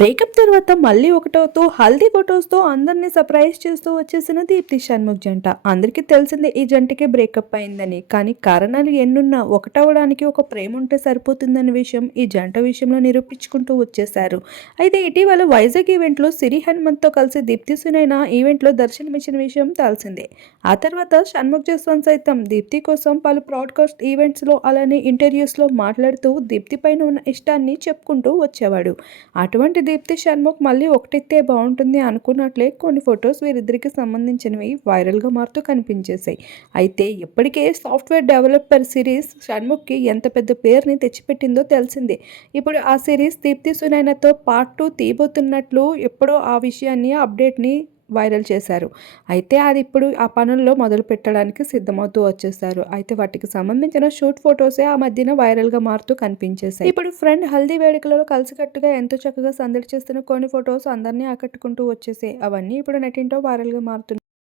Breakup తర్వాత మళ్ళీ ఒకటవుతూ హల్దీ ఫొటోస్తో అందరినీ సర్ప్రైజ్ చేస్తూ వచ్చేసిన దీప్తి షణ్ముఖ్ జంట. అందరికీ తెలిసిందే ఈ జంటకే బ్రేకప్ అయిందని. కానీ కారణాలు ఎన్నున్నా ఒకటవడానికి ఒక ప్రేమ ఉంటే సరిపోతుందనే విషయం ఈ జంట విషయంలో నిరూపించుకుంటూ వచ్చేశారు. అయితే ఇటీవల వైజాగ్ ఈవెంట్లో సిరి హనుమంత్తో కలిసి దీప్తి సునైన ఈవెంట్లో దర్శనమిచ్చిన విషయం తెలిసిందే. ఆ తర్వాత షణ్ముఖ్ జస్వాన్ సైతం దీప్తి కోసం పలు బ్రాడ్కాస్ట్ ఈవెంట్స్లో అలానే ఇంటర్వ్యూస్లో మాట్లాడుతూ దీప్తి పైన ఉన్న ఇష్టాన్ని చెప్పుకుంటూ వచ్చేవాడు. అటువంటి దీప్తి షణ్ముఖ్ మళ్ళీ ఒకటెత్తే బాగుంటుంది అనుకున్నట్లే కొన్ని ఫొటోస్ వీరిద్దరికి సంబంధించినవి వైరల్గా మారుతూ కనిపించేశాయి. అయితే ఇప్పటికే సాఫ్ట్వేర్ డెవలపర్ సిరీస్ షణ్ముఖ్కి ఎంత పెద్ద పేరుని తెచ్చిపెట్టిందో తెలిసిందే. ఇప్పుడు ఆ సిరీస్ దీప్తి సునైనతో పార్ట్ టూ తీయబోతున్నట్లు ఎప్పుడో ఆ విషయాన్ని అప్డేట్ని వైరల్ చేశారు. అయితే అది ఇప్పుడు ఆ పనుల్లో మొదలు పెట్టడానికి సిద్ధమవుతూ వచ్చేసారు. అయితే వాటికి సంబంధించిన షూట్ ఫొటోసే ఆ మధ్యన వైరల్గా మారుతూ కనిపించేశాయి. ఇప్పుడు ఫ్రెండ్ హల్దీ వేడుకలలో కలిసికట్టుగా ఎంతో చక్కగా సందడి చేస్తున్న కొన్ని ఫొటోస్ అందరినీ ఆకట్టుకుంటూ వచ్చేసాయి. అవన్నీ ఇప్పుడు నెటింటో వైరల్గా మారుతున్నాయి.